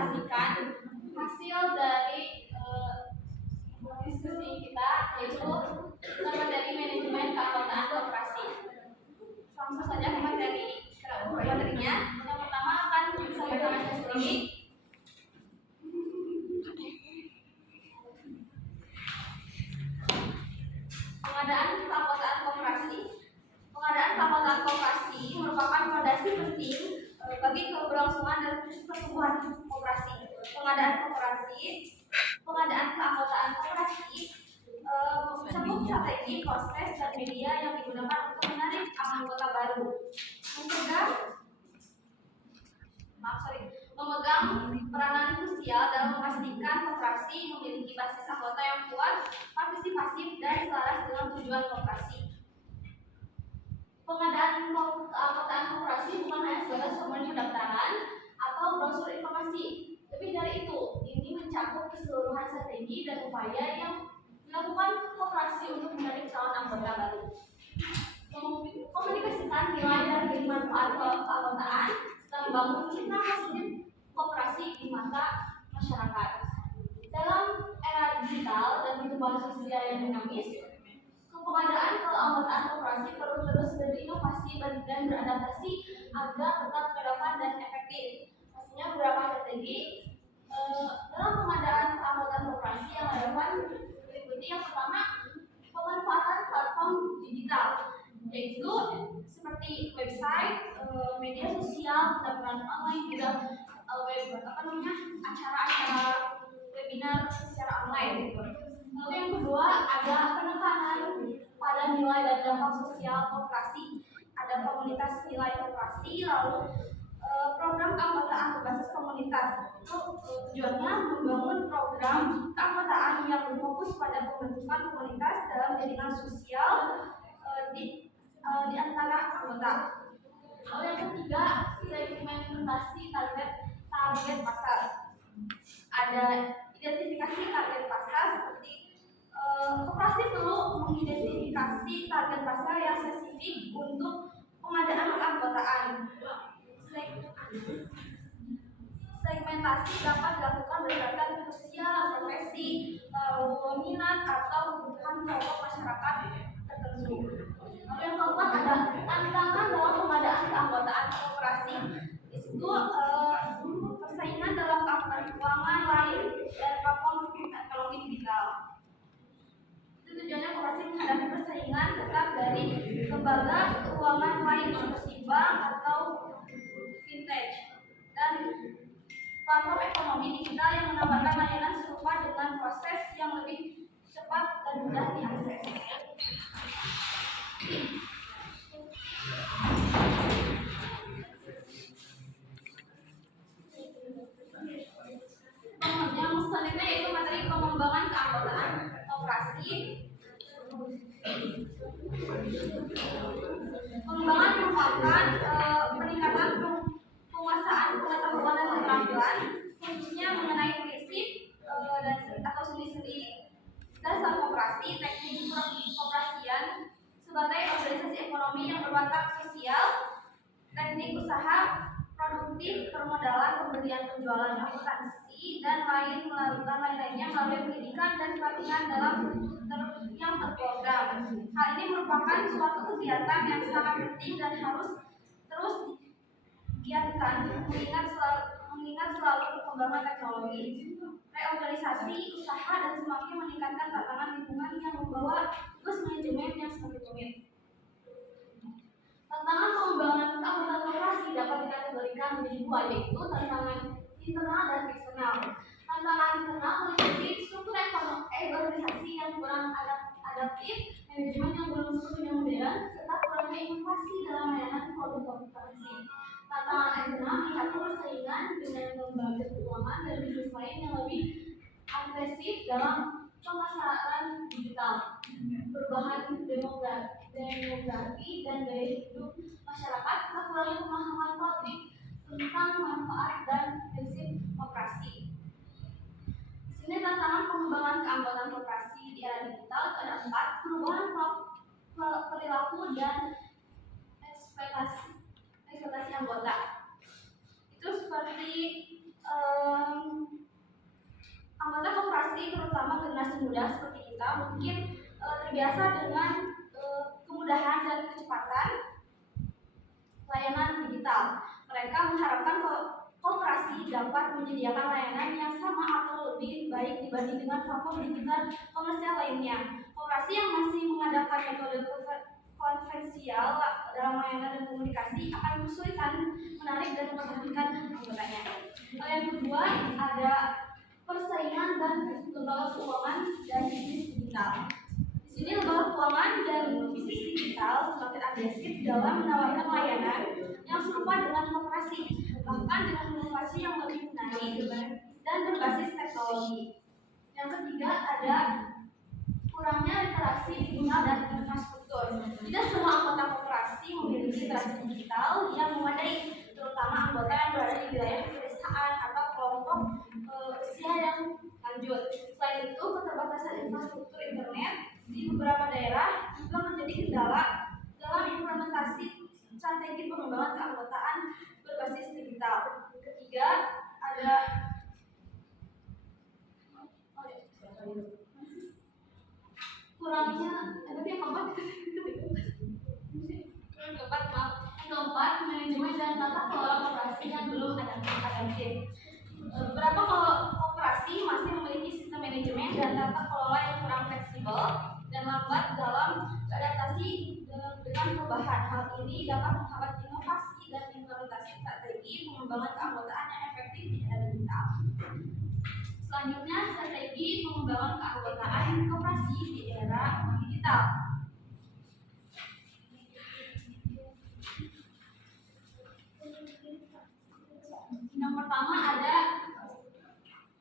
presentasikan hasil dari diskusi kita, yaitu materi manajemen keanggotaan koperasi. Langsung saja ke materinya. Yang pertama akan saya baca sendiri. Pengadaan keanggotaan koperasi. Pengadaan keanggotaan koperasi merupakan fondasi penting bagi keberlangsungan dan pertumbuhan koperasi. Pengadaan keanggotaan koperasi sebut strategi, proses, dan media yang digunakan untuk menarik anggota baru, memegang peranan krusial dalam memastikan koperasi memiliki basis anggota yang kuat, partisipatif, dan selaras dengan tujuan koperasi. Pengadaan keanggotaan koperasi bukan hanya sebatas formulir pendaftaran atau brosur informasi. Lebih dari itu, ini mencakup keseluruhan strategi dan upaya yang dilakukan koperasi untuk menarik calon anggota baru. Komunikasikan nilai dan manfaat keanggotaan serta membangun citra positif koperasi di mata masyarakat. Dalam era digital dan pertumbuhan sosial yang dinamis, pengadaan keanggotaan koperasi perlu terus berinovasi dan beradaptasi agar tetap relevan dan efektif. Pastinya beberapa strategi dalam pengadaan keanggotaan koperasi yang relevan berikut. Yang pertama, pemanfaatan platform digital, yaitu seperti website, media sosial, pendaftaran online, juga acara-acara webinar secara online. Lalu yang kedua, ada penekanan pada nilai dan dampak sosial koperasi. Ada komunitas nilai koperasi, lalu program keanggotaan berbasis komunitas. Itu tujuannya membangun program keanggotaan yang berfokus pada pembentukan komunitas dalam jaringan sosial di antara anggota. Lalu yang ketiga, segmentasi target pasar. Ada identifikasi target pasar, seperti koperasi perlu mengidentifikasi target pasar yang spesifik untuk pengadaan keanggotaan. Segmentasi dapat dilakukan berdasarkan usia, profesi, minat atau kebutuhan kelompok masyarakat tertentu. Lalu yang keempat, ada tantangan dalam pengadaan keanggotaan koperasi. Di situ persaingan dalam keanggotaan keuangan lain dan platform teknologi digital. Itu tujuannya koperasi menghadapi persaingan tetap dari lembaga keuangan lain seperti bank atau fintech dan platform ekonomi digital yang menawarkan layanan serupa dengan proses yang lebih cepat dan mudah diakses. Yang selanjutnya yaitu materi pengembangan keanggotaan koperasi. Pengembangan merupakan peningkatan penguasaan pengetahuan dan keterampilan, khususnya mengenai prinsip atau sendi-sendi dasar koperasi, teknik koperasian sebagai organisasi ekonomi yang berwatak sosial, teknik usaha produktif, permodalan, pembelian penjualan akuntansi, dan lainnya melalui pendidikan dan pelatihan yang terprogram. Hal ini merupakan suatu kegiatan yang sangat penting dan harus terus digiatkan mengingat selalu perkembangan teknologi, reorganisasi usaha, dan semakin meningkatkan tantangan lingkungan yang membawa tugas manajemen yang semakin rumit. Tantangan pengembangan keanggotaan koperasi dapat dikategorikan menjadi dua, yaitu tantangan internal dan eksternal. Tantangan internal meliputi struktur organisasi yang kurang adaptif, manajemen yang belum sepenuhnya modern, serta kurangnya inovasi dalam layanan produk koperasi. Tantangan eksternal mencakup persaingan dengan lembaga keuangan dan bisnis lain yang lebih agresif dalam pemasaran digital, perubahan demografi dan gaya hidup masyarakat, serta kurangnya pemahaman publik tentang manfaat dan prinsip koperasi. Di sini tantangan pengembangan keanggotaan koperasi di era digital ada 4: perubahan perilaku dan ekspektasi anggota. Itu seperti Anggota koperasi terutama generasi muda seperti kita mungkin terbiasa dengan kemudahan dan kecepatan layanan digital. Mereka mengharapkan koperasi dapat menyediakan layanan yang sama atau lebih baik dibanding dengan platform digital komersial lainnya. Koperasi yang masih mengadakan metode konvensional dalam layanan dan komunikasi akan kesulitan menarik dan memperhatikan anggotanya. Yang kedua ada persaingan dan lembaga keuangan dan bisnis digital. Di sini lembaga keuangan dan bisnis digital semakin agresif dalam menawarkan layanan yang serupa dengan koperasi, bahkan dengan inovasi yang lebih menarik dan berbasis teknologi. Yang ketiga ada kurangnya literasi digital dan infrastruktur. Tidak semua anggota koperasi memiliki literasi digital yang memadai, terutama anggota yang berada di wilayah pedesaan atau kelompok usia yang lanjut. Selain itu, keterbatasan infrastruktur internet di beberapa daerah juga menjadi kendala dalam implementasi strategi pengembangan keanggotaan berbasis digital. Ketiga, ada kurangnya keempat, manajemen dan tata kelola koperasi yang belum adaptif. Beberapa koperasi masih memiliki sistem manajemen dan tata kelola yang kurang fleksibel dan lambat dalam beradaptasi dengan perubahan. Hal ini dapat menghambat inovasi dan implementasi strategi pengembangan keanggotaan yang efektif di era digital. Selanjutnya, strategi pengembangan keanggotaan koperasi di era digital. Yang pertama ada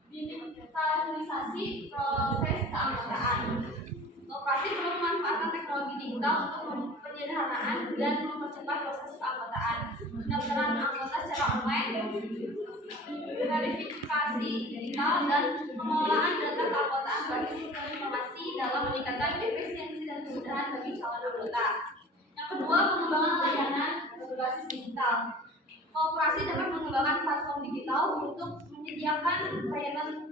digitalisasi proses keanggotaan. Koperasi perlu memanfaatkan teknologi digital untuk penyederhanaan dan mempercepat proses keanggotaan. Pendaftaran anggota secara online, verifikasi digital, dan pengelolaan data keanggotaan bagi sistem informasi dalam meningkatkan efisiensi dan kemudahan bagi calon anggota. Yang kedua, pengembangan layanan berbasis digital. Koperasi dapat mengembangkan platform digital untuk menyediakan layanan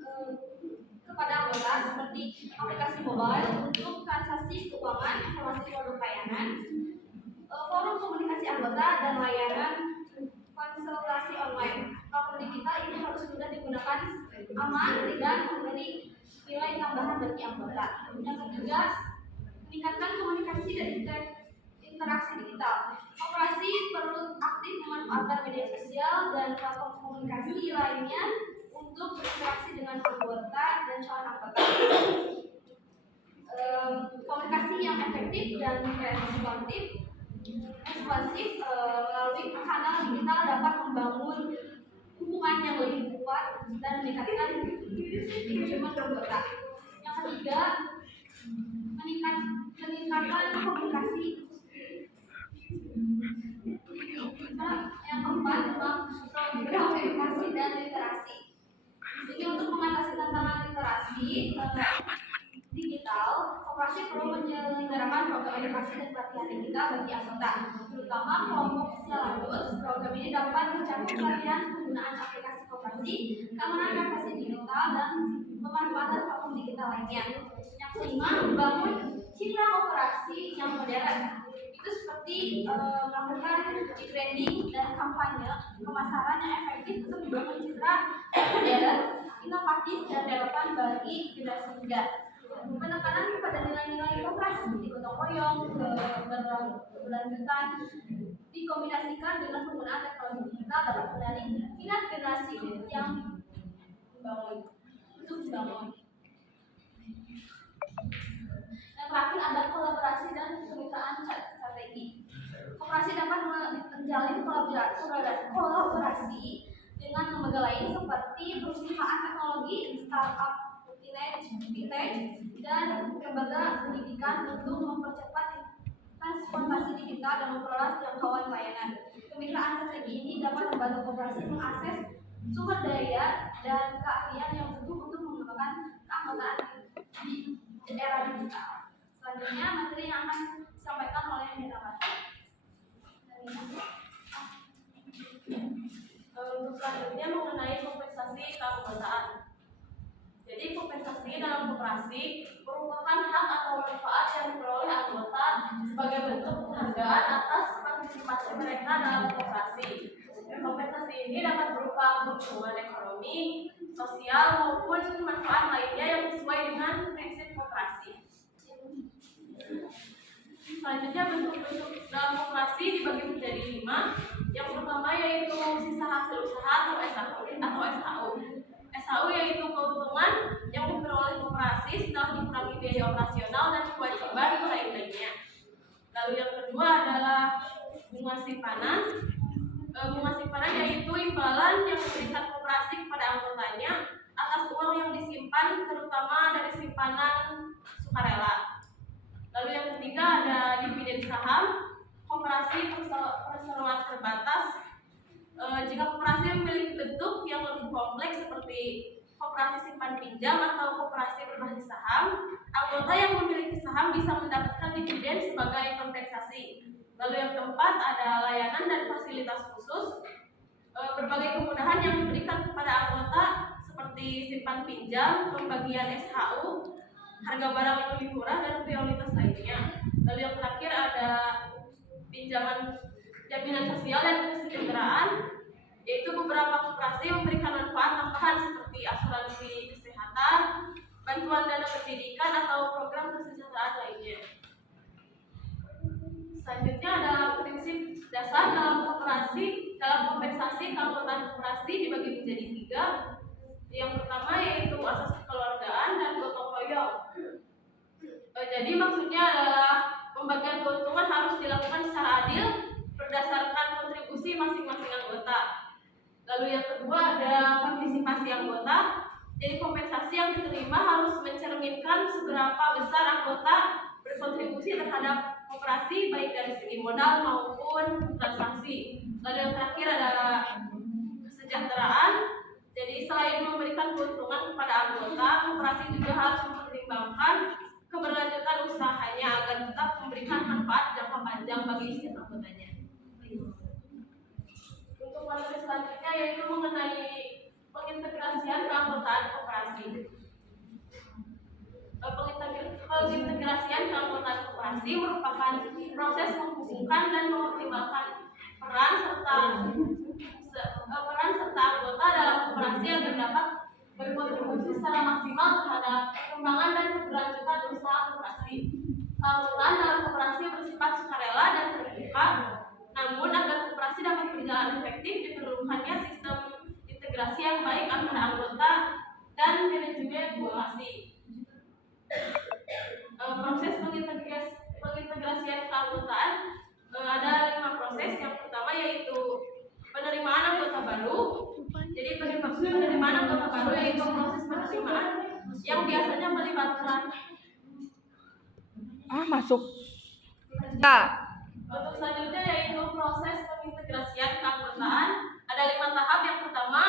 kepada anggota seperti aplikasi mobile untuk transaksi keuangan, informasi produk layanan, forum komunikasi anggota, dan layanan konsultasi online. Platform digital ini harus mudah digunakan, aman, dan memberi nilai tambahan bagi anggota. Yang ketiga, meningkatkan komunikasi dan interaksi digital. Koperasi perlu aktif memanfaatkan media sosial dan platform komunikasi lainnya untuk berinteraksi dengan anggota dan calon anggota. Komunikasi yang efektif dan responsif melalui kanal digital dapat membangun hubungan yang lebih kuat dan meningkatkan engagement anggota. Yang ketiga, meningkatkan komunikasi. Yang keempat, program edukasi dan literasi. Jadi untuk mengatasi tantangan literasi digital, koperasi perlu menyelenggarakan program edukasi dan pelatihan digital bagi anggota, terutama kelompok usia lanjut. Program ini dapat mencakup pelatihan penggunaan aplikasi koperasi, keamanan transaksi digital, dan pemanfaatan platform digital lainnya. Yang kelima, membangun citra koperasi yang modern. Itu seperti melakukan branding dan kampanye pemasaran yang efektif untuk membangun citra modern, inovatif, dan relevan bagi generasi muda. Penekanan pada nilai-nilai koperasi seperti gotong royong, berkelanjutan dikombinasikan dengan penggunaan teknologi digital dapat menarik minat generasi yang membangun. Yang terakhir ada kolaborasi dan kemitraan strategi. Koperasi dapat menjalin kolaborasi dengan lembaga lain seperti perusahaan teknologi, startup, fintech, dan lembaga pendidikan untuk mempercepat transportasi digital dan memperoleh jangkauan layanan. Kemitraan strategi ini dapat membantu koperasi mengakses sumber daya dan keahlian yang butuh untuk mengembangkan keanggotaan di era digital. Selanjutnya, materi yang akan disampaikan oleh Herawati. Untuk selanjutnya mengenai kompensasi kompensasi keanggotaan. Jadi kompensasi dalam koperasi merupakan hak atau manfaat yang diperoleh anggota sebagai bentuk penghargaan atas partisipasi mereka dalam koperasi. Kompensasi ini dapat berupa keuntungan ekonomi, sosial maupun manfaat lainnya yang sesuai dengan prinsip koperasi. Selanjutnya bentuk-bentuk dalam koperasi dibagi menjadi 5. Yang pertama yaitu sisa hasil usaha atau SHU. SHU yaitu keuntungan yang diperoleh koperasi setelah dikurangi biaya operasional dan kewajiban lainnya. Lalu yang kedua adalah bunga simpanan. Bunga simpanan yaitu imbalan yang diberikan koperasi kepada anggotanya atas uang yang disimpan, terutama dari simpanan sukarela. Lalu yang ketiga ada dividen saham. Koperasi perseroan terbatas. Jika koperasi memiliki bentuk yang lebih kompleks seperti koperasi simpan pinjam atau koperasi berbasis saham, anggota yang memiliki saham bisa mendapatkan dividen sebagai kompensasi. Lalu yang keempat ada layanan dan fasilitas khusus. Berbagai kemudahan yang diberikan kepada anggota seperti simpan pinjam, pembagian SHU, harga barang yang lebih murah, dan prioritas lainnya. Lalu yang terakhir ada pinjaman jaminan sosial dan kesejahteraan, yaitu beberapa koperasi memberikan manfaat tambahan seperti asuransi kesehatan, bantuan dana pendidikan, atau program kesejahteraan lainnya. Selanjutnya ada prinsip dasar dalam koperasi. Dalam kompensasi keanggotaan koperasi dibagi menjadi 3. Yang pertama yaitu asas kekeluargaan dan gotong royong. Jadi maksudnya adalah pembagian keuntungan harus dilakukan secara adil berdasarkan kontribusi masing-masing anggota. Lalu yang kedua ada partisipasi anggota. Jadi kompensasi yang diterima harus mencerminkan seberapa besar anggota berkontribusi terhadap koperasi baik dari segi modal maupun transaksi. Lalu yang terakhir ada kesejahteraan. Jadi selain memberikan keuntungan kepada anggota, koperasi juga harus mempertimbangkan keberlanjutan usahanya agar tetap memberikan manfaat jangka panjang bagi setiap anggotanya. Untuk materi selanjutnya yaitu mengenai pengintegrasian keanggotaan koperasi. Pengintegrasian keanggotaan koperasi merupakan proses menghubungkan dan mengoptimalkan peran serta anggota dalam koperasi agar dapat berkontribusi secara maksimal terhadap perkembangan dan keberlanjutan usaha koperasi. Keanggotaan dalam koperasi bersifat sukarela dan terbuka. Namun agar koperasi dapat berjalan efektif diperlukannya sistem integrasi yang baik antara anggota dan manajemen koperasi. Proses pengintegrasian keanggotaan ada 5 proses. Yang pertama yaitu penerimaan anggota baru. Jadi penerimaan anggota baru yaitu proses penerimaan yang biasanya melibatkan masuk. Untuk selanjutnya yaitu proses pengintegrasian keanggotaan. Ada 5 tahap. Yang pertama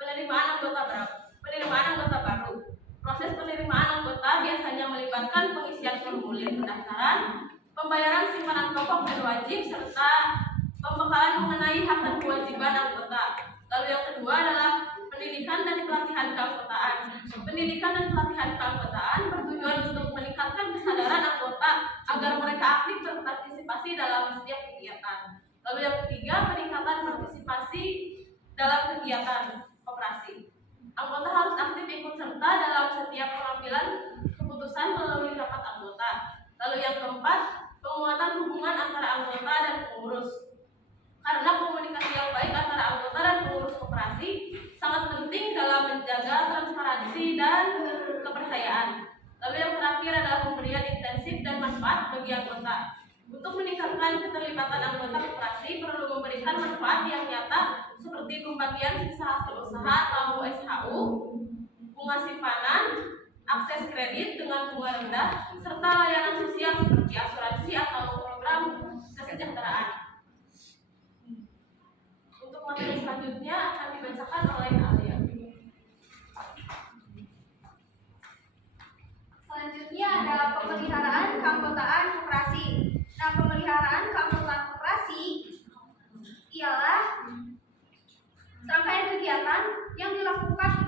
penerimaan anggota baru. Proses penerimaan anggota biasanya melibatkan pengisian formulir pendaftaran, pembayaran simpanan pokok dan wajib, serta pembekalan mengenai hak dan kewajiban anggota. Lalu yang kedua adalah pendidikan dan pelatihan keanggotaan. Pendidikan dan pelatihan keanggotaan bertujuan untuk meningkatkan kesadaran anggota agar mereka aktif berpartisipasi dalam setiap kegiatan. Lalu yang ketiga, peningkatan partisipasi dalam kegiatan koperasi. Anggota harus aktif ikut serta dalam setiap pengambilan keputusan melalui rapat anggota. Lalu yang keempat, penguatan hubungan antara anggota dan pengurus. Karena komunikasi yang baik antara anggota dan pengurus koperasi sangat penting dalam menjaga transparansi dan kepercayaan. Lalu yang terakhir adalah pemberian intensif dan manfaat bagi anggota. Untuk meningkatkan keterlibatan anggota koperasi perlu memberikan manfaat yang nyata seperti pembagian sisa hasil usaha atau SHU, bunga simpanan, akses kredit dengan bunga rendah, serta layanan sosial seperti asuransi atau program kesejahteraan. Untuk materi selanjutnya akan dibacakan oleh Alia. Selanjutnya ada pemeliharaan keanggotaan koperasi. Nah, pemeliharaan keanggotaan koperasi ialah serangkaian kegiatan yang dilakukan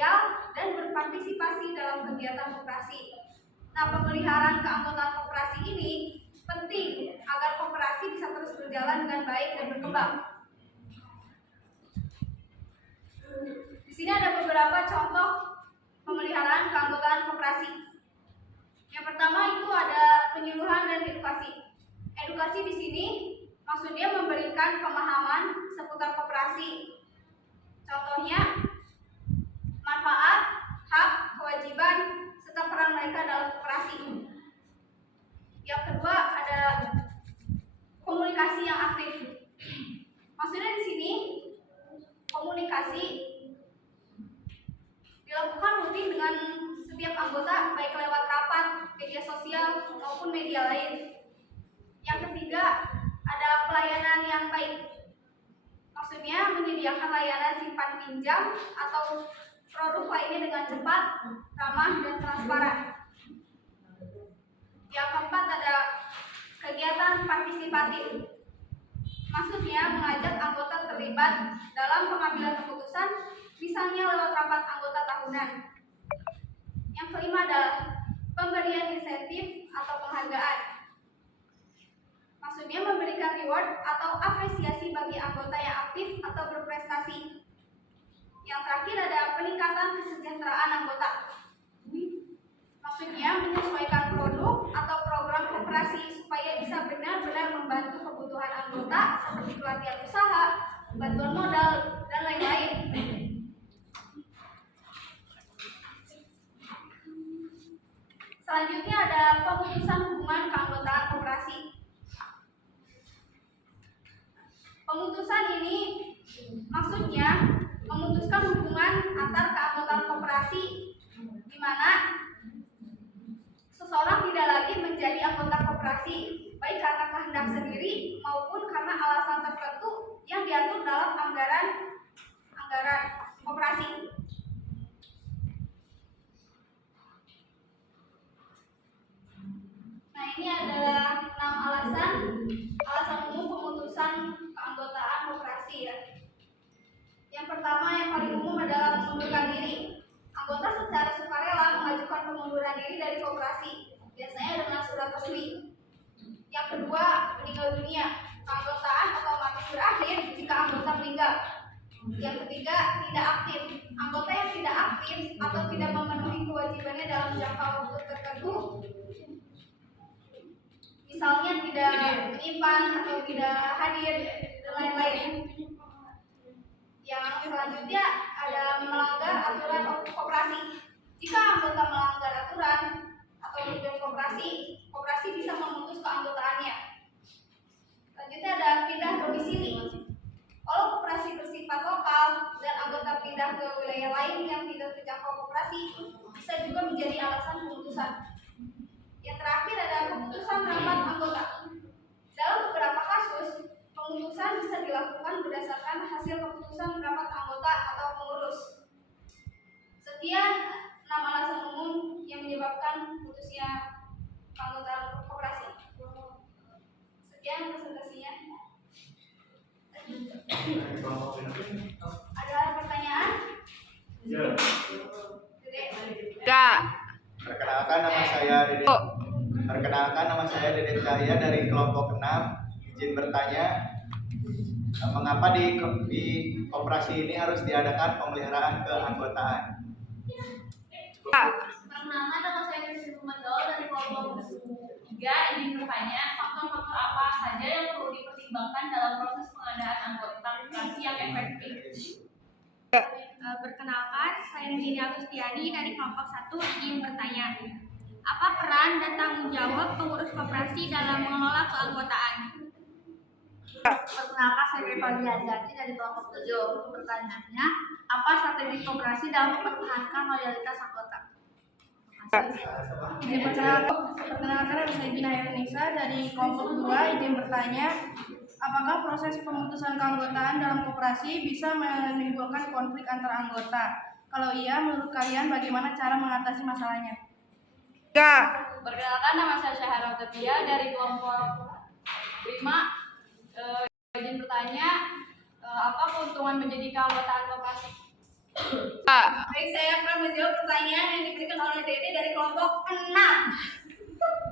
sosial, dan berpartisipasi dalam kegiatan koperasi. Nah, pemeliharaan keanggotaan koperasi ini penting agar koperasi bisa terus berjalan dengan baik dan berkembang. Di sini ada beberapa contoh pemeliharaan keanggotaan koperasi. Yang pertama itu ada penyuluhan dan edukasi. Edukasi di sini maksudnya memberikan pemahaman seputar koperasi. Contohnya manfaat, hak, kewajiban, serta peran mereka dalam koperasi. Yang kedua ada komunikasi yang aktif. Maksudnya di sini komunikasi dilakukan rutin dengan setiap anggota baik lewat rapat, media sosial maupun media lain. Yang ketiga ada pelayanan yang baik. Maksudnya menyediakan layanan simpan pinjam atau produk lainnya dengan cepat, ramah, dan transparan. Yang keempat ada kegiatan partisipatif. Maksudnya mengajak anggota terlibat dalam pengambilan keputusan, misalnya lewat rapat anggota tahunan. Yang kelima adalah pemberian insentif atau penghargaan. Maksudnya memberikan reward atau apresiasi bagi anggota yang aktif atau berprestasi. Yang terakhir ada peningkatan kesejahteraan anggota. Maksudnya menyesuaikan produk atau program koperasi supaya bisa benar-benar membantu kebutuhan anggota seperti pelatihan usaha, bantuan modal, dan lain-lain. Selanjutnya ada pemutusan hubungan keanggotaan koperasi. Pemutusan ini maksudnya memutuskan hubungan antar keanggotaan koperasi di mana seseorang tidak lagi menjadi anggota koperasi baik karena kehendak sendiri maupun karena alasan tertentu yang diatur dalam anggaran koperasi. Nah, ini adalah 6 alasan umum pemutusan keanggotaan koperasi ya. Yang pertama yang paling umum adalah mengundurkan diri. Anggota secara sukarela mengajukan pengunduran diri dari koperasi, biasanya dengan surat resmi. Yang kedua, meninggal dunia. Keanggotaan otomatis berakhir jika anggota meninggal. Yang ketiga, tidak aktif. Anggota yang tidak aktif atau tidak memenuhi kewajibannya dalam jangka waktu tertentu, misalnya tidak menyimpan atau tidak hadir dan lain-lain. Yang selanjutnya ada melanggar aturan koperasi. Jika anggota melanggar aturan atau tujuan koperasi bisa memutus keanggotaannya. Selanjutnya ada pindah domisili. Kalau koperasi bersifat lokal dan anggota pindah ke wilayah lain yang tidak terjangkau koperasi, bisa juga menjadi alasan pemutusan. Yang terakhir ada pemutusan rapat anggota. Dalam beberapa kasus, pemutusan bisa dilakukan berdasarkan hasil keputusan rapat anggota atau pengurus. Sekian 6 alasan umum yang menyebabkan putusnya keanggotaan koperasi. Sekian presentasinya. Ada pertanyaan? Ya. Enggak. Perkenalkan nama saya Dede Cahya dari kelompok 6. Izin bertanya, mengapa di koperasi ini harus diadakan pemeliharaan keanggotaan? Perkenalkan, nama saya Desi Sumedol dari kelompok 3. Izin bertanya, faktor-faktor apa saja yang perlu dipertimbangkan dalam proses pengadaan anggota koperasi yang efektif? Perkenalkan, saya Nindini Agustiani dari kelompok 1. Izin bertanya, apa peran dan tanggung jawab pengurus koperasi dalam mengelola keanggotaan? Perkenalkan, saya Revaldi Hazati dari kelompok 7. Pertanyaannya, apa strategi koperasi dalam mempertahankan loyalitas anggota? Izin perkenalkan, nama saya Gina Helenisa dari kelompok 2. Izin bertanya, apakah proses pemutusan keanggotaan dalam koperasi bisa menimbulkan konflik antar anggota? Kalau iya, menurut kalian bagaimana cara mengatasi masalahnya? Perkenalkan, nama saya Syahara Tetia dari kelompok 5. Izin bertanya, apa keuntungan menjadi keanggotaan koperasi? Baik, saya akan menjawab pertanyaan yang diberikan oleh Dede dari kelompok 6.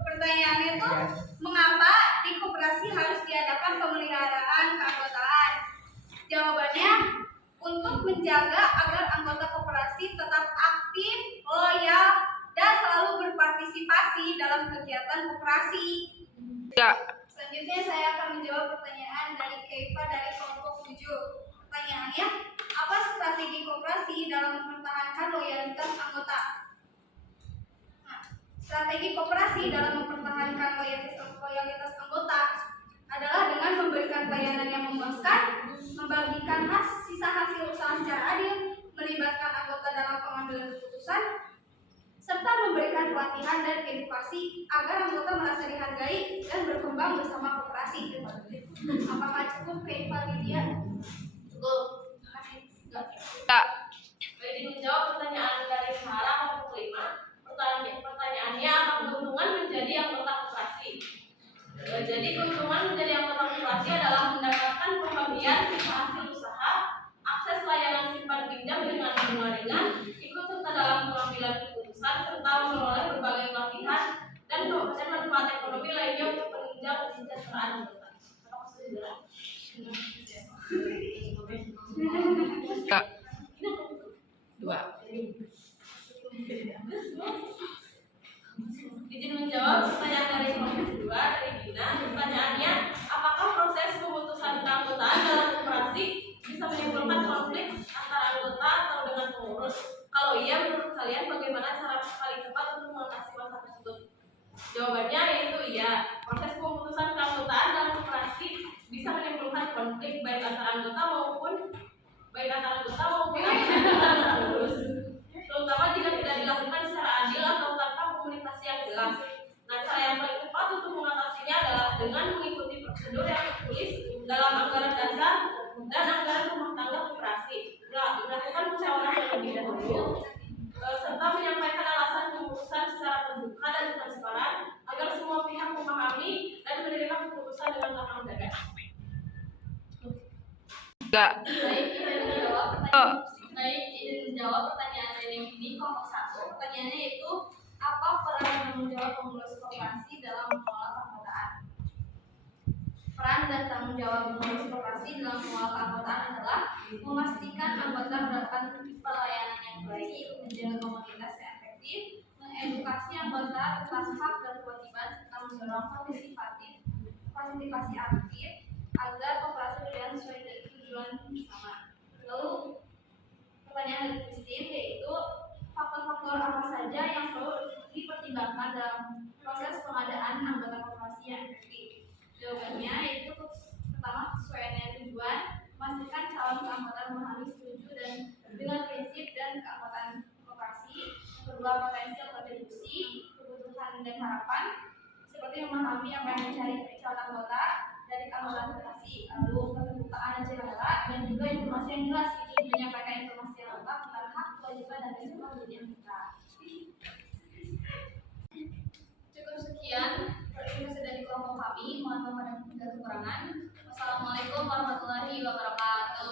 Pertanyaannya itu, mengapa di koperasi harus diadakan pemeliharaan keanggotaan? Jawabannya, untuk menjaga agar anggota koperasi tetap aktif, loyal, dan selalu berpartisipasi dalam kegiatan koperasi. Selanjutnya saya akan menjawab pertanyaan dari Keifa dari kelompok 7. Pertanyaannya, apa strategi koperasi dalam mempertahankan loyalitas anggota? Nah, strategi koperasi dalam mempertahankan loyalitas anggota adalah dengan memberikan pelayanan yang memuaskan, membagikan sisa hasil usaha secara adil, melibatkan anggota dalam pengambilan keputusan, serta memberikan pelatihan dan edukasi agar anggota merasa dihargai dan berkembang bersama koperasi. Apakah cukup, Keifa Lydia? Cukup. Baik, menjawab pertanyaan dari Sarah kelompok 5. Pertanyaannya, apa keuntungan menjadi anggota koperasi? Jadi keuntungan menjadi anggota koperasi adalah mendapatkan pembagian sisa hasil usaha, akses layanan simpan pinjam dengan bunga ringan, ikut serta dalam pengambilan keputusan, serta memperoleh berbagai pelatihan dan manfaat ekonomi lainnya untuk penunjang kesejahteraan anggota. Apakah sudah Izin menjawab pertanyaan dari kelompok 2 dari Gina. Pertanyaannya, apakah proses pemutusan keanggotaan dalam koperasi bisa menimbulkan konflik antara anggota atau dengan pengurus? Kalau iya, menurut kalian bagaimana cara paling tepat untuk mengatasi masalah tersebut? Jawabannya yaitu iya. Proses pemutusan keanggotaan dalam koperasi bisa menimbulkan konflik baik antara anggota maupun pengurus, terutama jika tidak dilakukan secara adil atau tanpa komunikasi yang jelas. Nah, cara yang paling tepat untuk mengatasinya adalah dengan mengikuti prosedur yang tertulis dalam anggaran dasar dan anggaran rumah tangga koperasi, melakukan musyawarah terlebih dahulu, serta menyampaikan alasan keputusan secara terbuka dan transparan agar semua pihak memahami dan menerima keputusan dengan lapang dada. Izin menjawab pertanyaan dari kelompok 1. Pertanyaannya yaitu, apa peran dan tanggung jawab pengurus koperasi dalam mengelola keanggotaan? Peran dan tanggung jawab pengurus koperasi dalam mengelola keanggotaan adalah memastikan anggota mendapat pelayanan yang baik, menjaga komunitas yang efektif, mengedukasi anggota tentang hak dan kewajiban, serta mendorong partisipasi aktif agar koperasi berjalan sesuai dengan tujuan bersama. Lalu pertanyaan dari Christine yaitu, faktor-faktor apa saja yang perlu dipertimbangkan dalam proses pengadaan anggota koperasi yang efektif? Jawabannya yaitu, pertama, kesesuaian dengan tujuan, memastikan calon anggota memahami, setuju dan dengan prinsip dan keanggotaan koperasi. Yang kedua, potensi kontribusi, kebutuhan dan harapan, seperti memahami apa yang dicari calon anggota dari keanggotaan koperasi, lalu keterbukaan dan cedera, dan juga informasi yang jelas, menyampaikan informasi yang lengkap tentang hak, kewajiban dan risiko menjadi anggota. Cukup sekian informasi dari kelompok kami. Mohon maaf ada kekurangan. Wassalamualaikum warahmatullahi wabarakatuh.